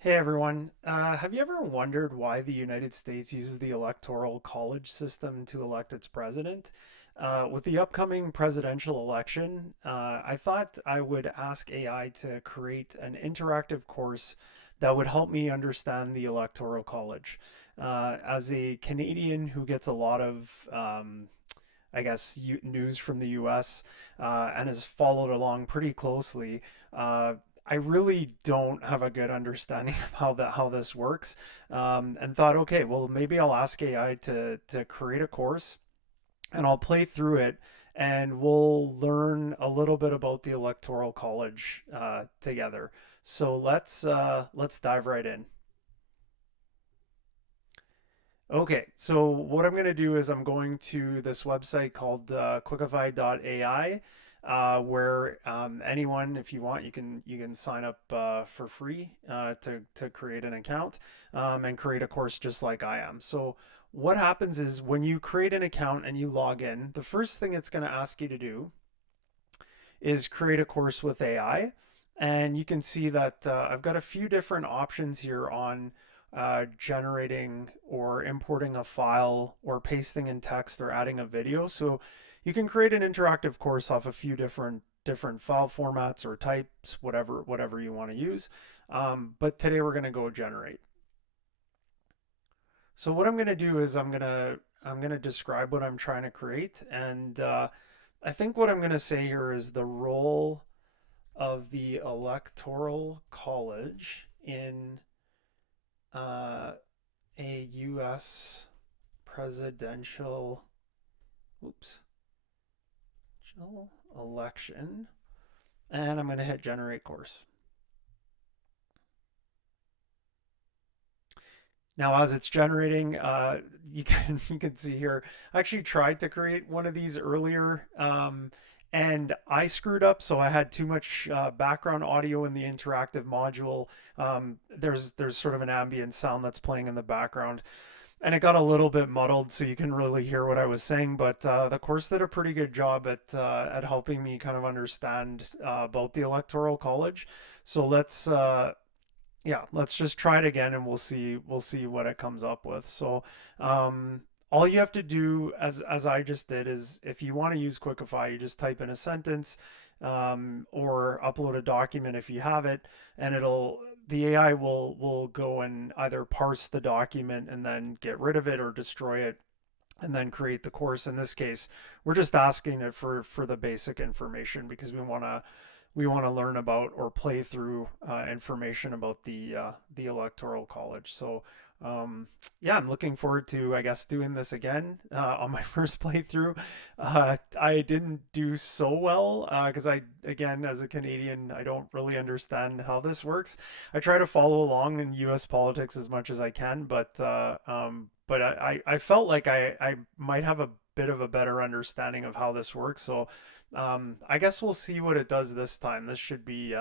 Hey everyone, have you ever wondered why the United States uses the Electoral College system to elect its president? With the upcoming presidential election, I thought I would ask AI to create an interactive course that would help me understand the Electoral College. As a Canadian who gets a lot of news from the U.S. And has followed along pretty closely. Uh, I really don't have a good understanding of how this works, and thought, okay, well maybe I'll ask AI to create a course, and I'll play through it, and we'll learn a little bit about the Electoral College together. So let's dive right in. Okay, so what I'm going to do is I'm going to this website called quickify.ai, where anyone, if you want, you can sign up for free to create an account and create a course just like I am. So what happens is when you create an account and you log in, the first thing it's going to ask you to do is create a course with AI. And you can see that I've got a few different options here on generating or importing a file or pasting in text or adding a video. So you can create an interactive course off a few different file formats or types, whatever you want to use. But today we're going to go generate. So what I'm going to do is I'm going to describe what I'm trying to create, and I think what I'm going to say here is the role of the Electoral College in uh, a U.S. presidential oops, election, and I'm going to hit generate course. Now, as it's generating, you can see here. I actually tried to create one of these earlier, and I screwed up. So I had too much background audio in the interactive module. There's sort of an ambient sound that's playing in the background, and it got a little bit muddled, so you can really hear what I was saying. But the course did a pretty good job at helping me kind of understand about the Electoral College. So let's just try it again, and we'll see what it comes up with. So all you have to do, as I just did, is if you want to use Quickify, you just type in a sentence, or upload a document if you have it, and the AI will go and either parse the document and then get rid of it or destroy it and then create the course. In this case, we're just asking it for the basic information because we want to learn about or play through information about the Electoral College. So um, yeah, I'm looking forward to, I guess, doing this again on my first playthrough. I didn't do so well because again, as a Canadian, I don't really understand how this works. I try to follow along in U.S. politics as much as I can, but I felt like I might have a bit of a better understanding of how this works. So I guess we'll see what it does this time. This should be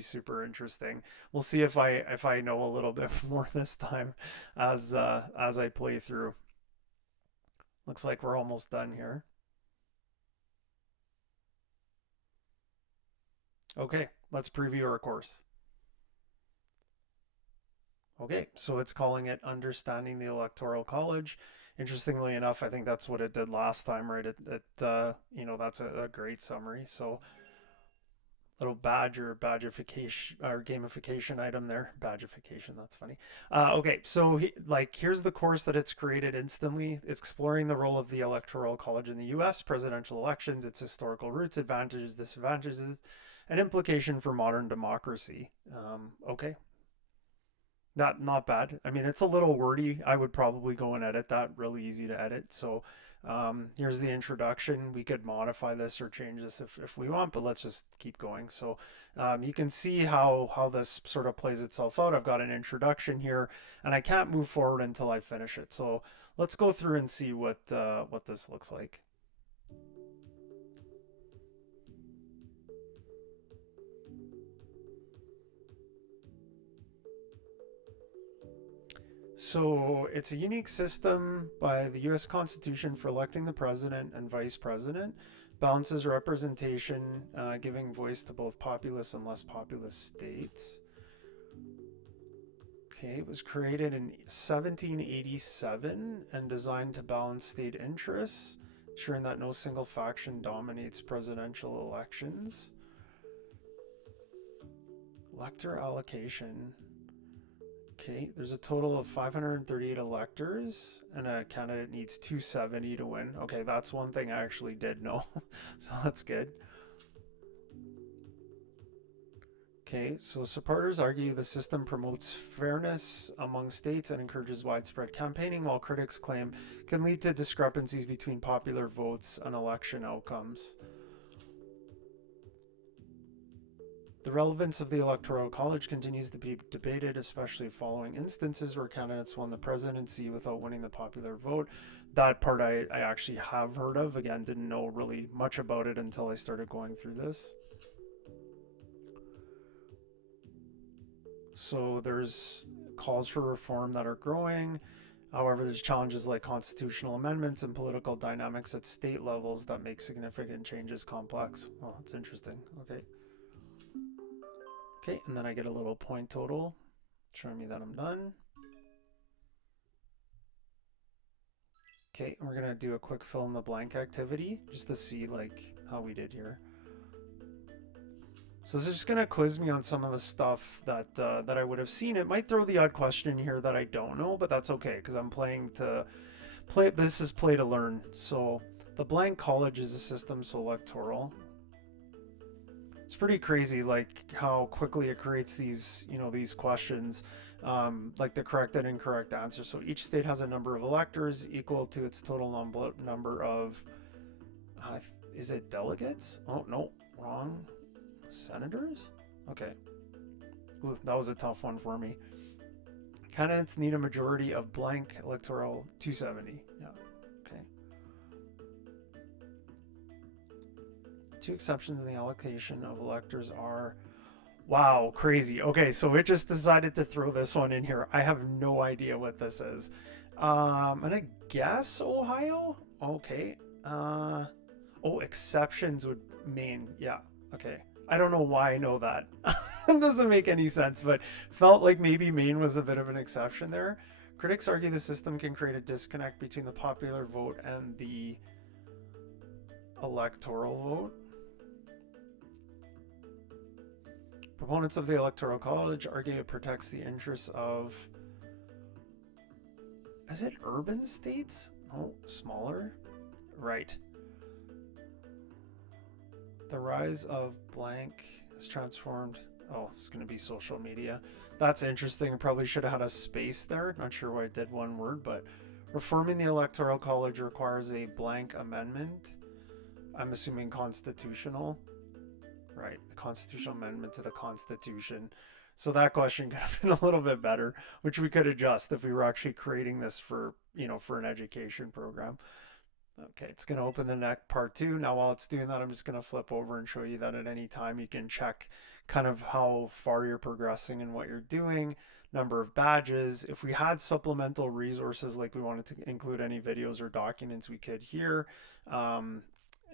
super interesting. We'll see if I know a little bit more this time as I play through. Looks like we're almost done here. Okay, let's preview our course. Okay, so it's calling it Understanding the Electoral College. Interestingly enough, I think that's what it did last time, right? That's a great summary. So little badge or badgification or gamification item there. Badgification, that's funny. Okay, so here's the course that it's created instantly. It's exploring the role of the Electoral College in the U.S. presidential elections, its historical roots, advantages, disadvantages, and implication for modern democracy. Okay, not bad. I mean, it's a little wordy. I would probably go and edit that. Really easy to edit. So here's the introduction. We could modify this or change this if we want, but let's just keep going. So you can see how this sort of plays itself out. I've got an introduction here, and I can't move forward until I finish it. So let's go through and see what this looks like. So it's a unique system by the US Constitution for electing the president and vice president, balances representation, giving voice to both populous and less populous states. Okay, it was created in 1787 and designed to balance state interests, ensuring that no single faction dominates presidential elections. Elector allocation. Okay, there's a total of 538 electors, and a candidate needs 270 to win. Okay, that's one thing I actually did know, so that's good. Okay, so supporters argue the system promotes fairness among states and encourages widespread campaigning, while critics claim it can lead to discrepancies between popular votes and election outcomes. The relevance of the Electoral College continues to be debated, especially following instances where candidates won the presidency without winning the popular vote. That part I actually have heard of. Again, didn't know really much about it until I started going through this. So there's calls for reform that are growing. However, there's challenges like constitutional amendments and political dynamics at state levels that make significant changes complex. Well, that's interesting. Okay. Okay, and then I get a little point total showing me that I'm done. Okay, and we're gonna do a quick fill in the blank activity just to see like how we did here. So this is just gonna quiz me on some of the stuff that I would have seen. It might throw the odd question in here that I don't know, but that's okay because I'm playing to play. This is play to learn. So the blank college is a system, so electoral. It's pretty crazy, like how quickly it creates these, these questions, like the correct and incorrect answer. So each state has a number of electors equal to its total number of, uh, is it delegates? Oh no, wrong. Senators? Okay. Ooh, that was a tough one for me. Candidates need a majority of blank electoral 270. Yeah. Okay. Two exceptions in the allocation of electors are. Wow, crazy. Okay, so it just decided to throw this one in here. I have no idea what this is. I'm gonna guess Ohio. Okay. Oh, exceptions would mean, yeah. Okay. I don't know why I know that. It doesn't make any sense, but felt like maybe Maine was a bit of an exception there. Critics argue the system can create a disconnect between the popular vote and the electoral vote. Proponents of the Electoral College argue it protects the interests of. Is it urban states? Oh, smaller? Right. The rise of blank has transformed. Oh, it's going to be social media. That's interesting. Probably should have had a space there. Not sure why I did one word, but reforming the Electoral College requires a blank amendment. I'm assuming constitutional. Right, a constitutional amendment to the Constitution. So that question could have been a little bit better, which we could adjust if we were actually creating this for, for an education program. Okay, it's going to open the next part two. Now, while it's doing that, I'm just going to flip over and show you that at any time you can check kind of how far you're progressing and what you're doing, number of badges. If we had supplemental resources, like we wanted to include any videos or documents, we could here. Um,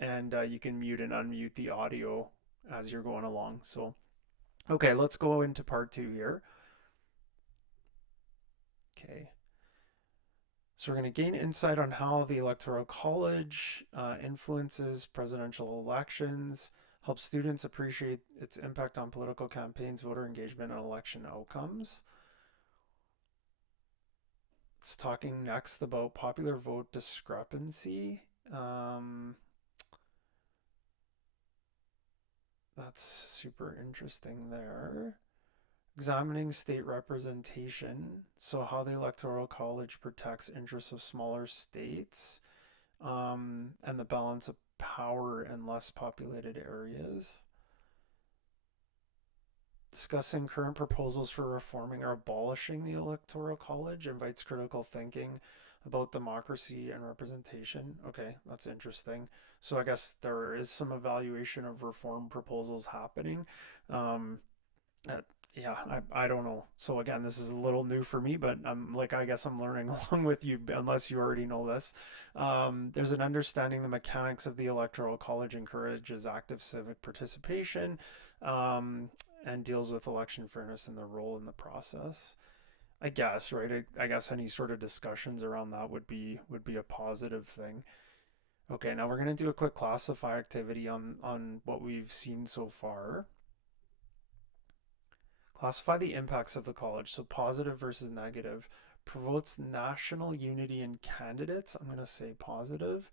and you can mute and unmute the audio as you're going along. So, okay, let's go into part two here. Okay. So we're going to gain insight on how the Electoral College influences presidential elections, help students appreciate its impact on political campaigns, voter engagement, and election outcomes. It's talking next about popular vote discrepancy. That's super interesting there. Examining state representation, so how the Electoral College protects interests of smaller states, and the balance of power in less populated areas. Discussing current proposals for reforming or abolishing the Electoral College invites critical thinking about democracy and representation. Okay, that's interesting. So I guess there is some evaluation of reform proposals happening. Um, uh, yeah, I don't know. So again, this is a little new for me, but I'm like, I guess I'm learning along with you, unless you already know this. There's an understanding the mechanics of the Electoral College encourages active civic participation, and deals with election fairness and their role in the process. I guess, right? I guess any sort of discussions around that would be a positive thing. Okay, now we're gonna do a quick classify activity on what we've seen so far. Classify the impacts of the college. So positive versus negative. Promotes national unity in candidates. I'm gonna say positive.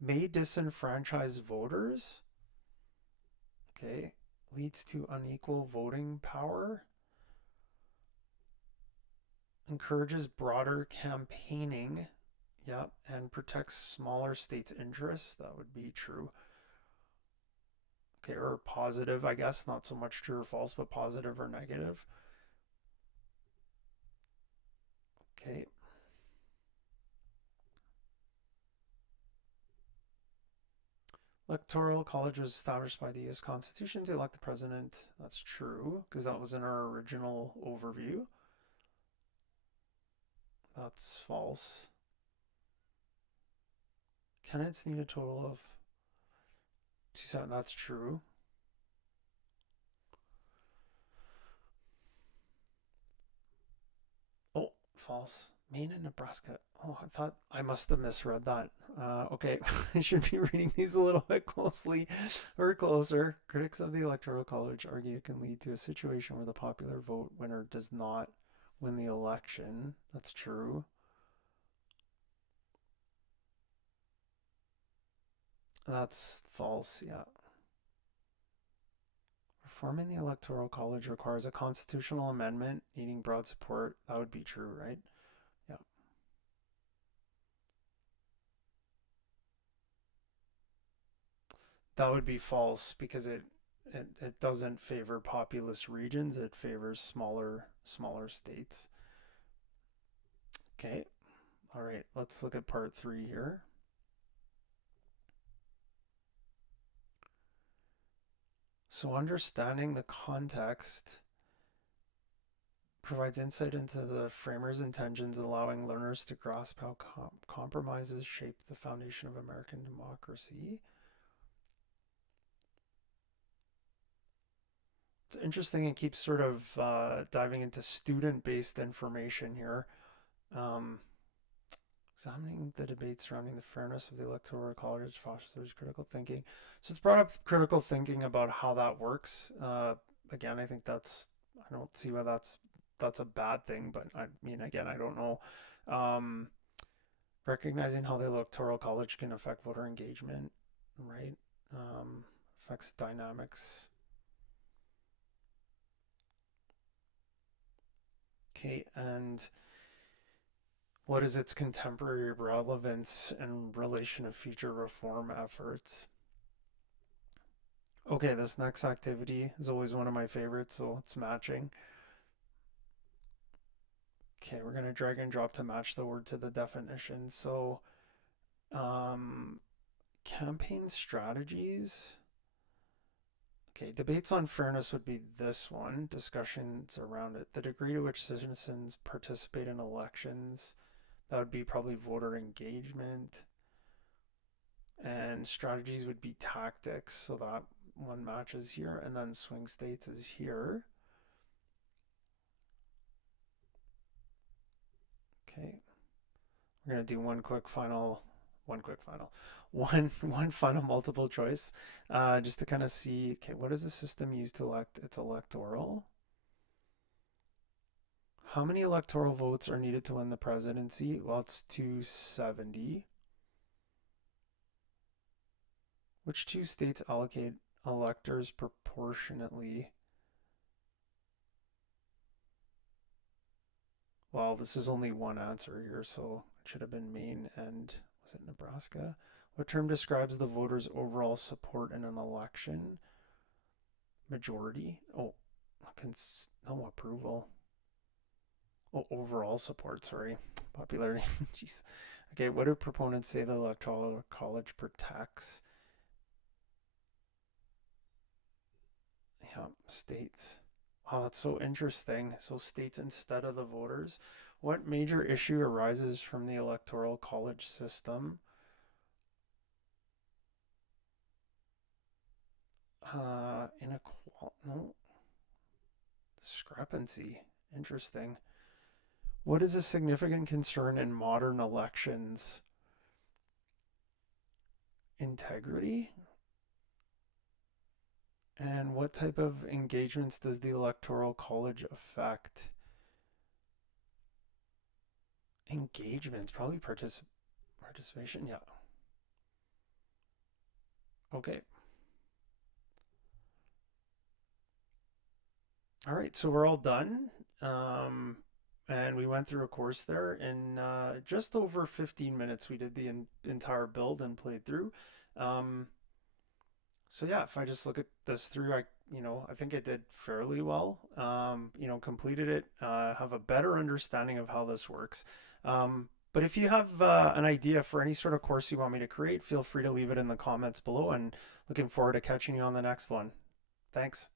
May disenfranchise voters. Okay. Leads to unequal voting power. Encourages broader campaigning. Yep. And protects smaller states' interests. That would be true. Okay. Or positive, I guess. Not so much true or false, but positive or negative. Okay. Electoral College was established by the U.S. Constitution to elect the president. That's true, because that was in our original overview. That's false. Candidates need a total of 2 7. That's true. Oh, false. Maine and Nebraska. Oh, I thought I must have misread that. Okay, I should be reading these a little bit closely or closer. Critics of the Electoral College argue it can lead to a situation where the popular vote winner does not win the election. That's true. That's false, yeah. Reforming the Electoral College requires a constitutional amendment needing broad support. That would be true, right? Yeah. That would be false because it doesn't favor populous regions, it favors smaller states. Okay. All right, let's look at part 3 here. So understanding the context provides insight into the framers' intentions, allowing learners to grasp how compromises shape the foundation of American democracy. It's interesting. It keeps sort of diving into student-based information here. Um, Examining the debate surrounding the fairness of the Electoral College fosters critical thinking. So it's brought up critical thinking about how that works. Again, I think I don't see why that's a bad thing, but I mean, again, I don't know. Um, Recognizing how the Electoral College can affect voter engagement, right? Um, Affects dynamics. Okay, and what is its contemporary relevance in relation to future reform efforts? Okay, this next activity is always one of my favorites, so it's matching. Okay, we're going to drag and drop to match the word to the definition. So, um, campaign strategies. Okay, debates on fairness would be this one, discussions around it. The degree to which citizens participate in elections, that would be probably voter engagement. And strategies would be tactics, so that one matches here. And then swing states is here. Okay, we're gonna do one quick final, one final multiple choice, just to kind of see. Okay, what does the system use to elect? It's electoral. How many electoral votes are needed to win the presidency? Well, it's 270. Which two states allocate electors proportionately? Well, this is only one answer here, so it should have been Maine and was it Nebraska? What term describes the voters' overall support in an election? Majority? Oh, no approval. Oh, overall support, sorry. Popularity. Jeez. Okay, what do proponents say the Electoral College protects? Yeah, states. Wow, that's so interesting. So states instead of the voters. What major issue arises from the Electoral College system? No, discrepancy. Interesting. What is a significant concern in modern elections? Integrity? And what type of engagements does the Electoral College affect? Engagements, probably participation. Yeah. Okay. All right. So we're all done. And we went through a course there in just over 15 minutes. We did the entire build and played through. Um, so yeah, if I just look at this through, I think I did fairly well. Completed it, have a better understanding of how this works. But if you have an idea for any sort of course you want me to create, feel free to leave it in the comments below, and looking forward to catching you on the next one. Thanks.